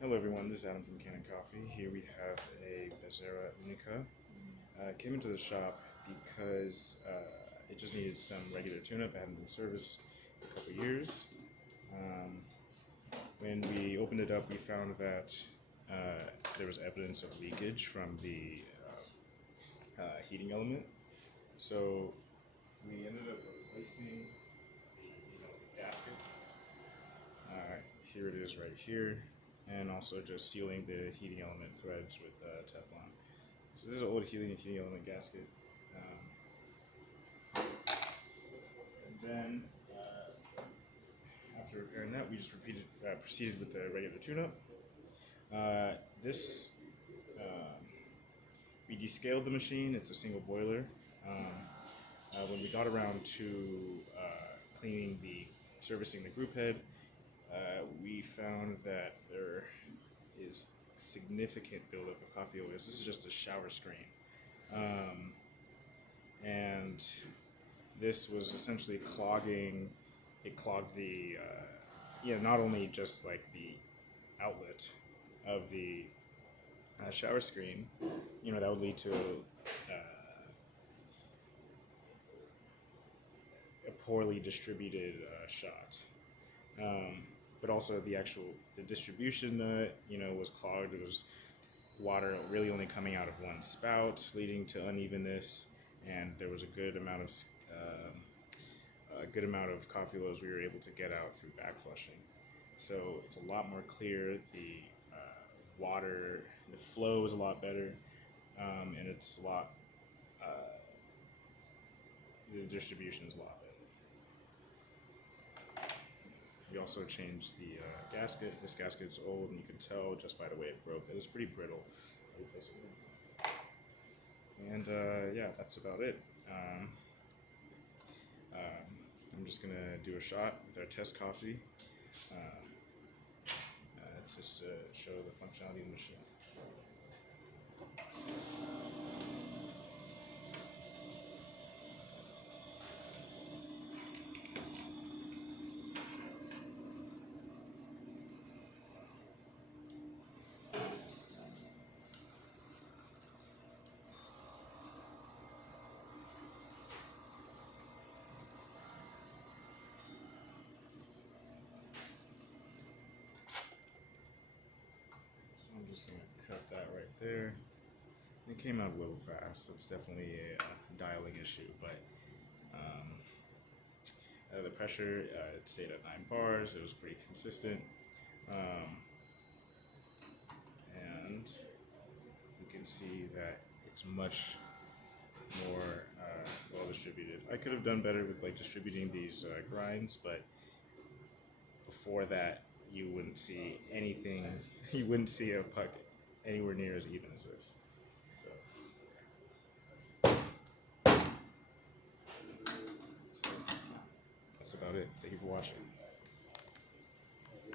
Hello everyone, this is Adam from Kanen Coffee. Here we have a Bezzera Unica. Came into the shop because it just needed some regular tune-up. It hadn't been serviced in a couple years. When we opened it up, we found that there was evidence of leakage from the heating element. So we ended up replacing the gasket. Here it is right here, and also just sealing the heating element threads with Teflon. So this is an old heating element gasket. And then after repairing that, we just proceeded with the regular tune-up. This we descaled the machine. It's a single boiler. When we got around to servicing the group head, we found that there is significant buildup of coffee oils. This is just a shower screen. And this was essentially clogging, it clogged the, not only just like the outlet of the shower screen, that would lead to a poorly distributed shot. But also the distribution, was clogged. It was water really only coming out of one spout, leading to unevenness, and there was a good amount of coffee oils we were able to get out through back flushing. So it's a lot more clear. The water, the flow is a lot better, and it's a lot. The distribution is a lot better. We also changed the gasket. This gasket is old, and you can tell just by the way it broke that it's pretty brittle. And that's about it. I'm just gonna do a shot with our test coffee, just to show the functionality of the machine. I'm just going to cut that right there. It came out a little fast. That's definitely a dialing issue, but the pressure, it stayed at 9 bars. It was pretty consistent. And you can see that it's much more well distributed. I could have done better with distributing these grinds, but before that, you wouldn't see anything. You wouldn't see a puck anywhere near as even as this. So that's about it. Thank you for watching.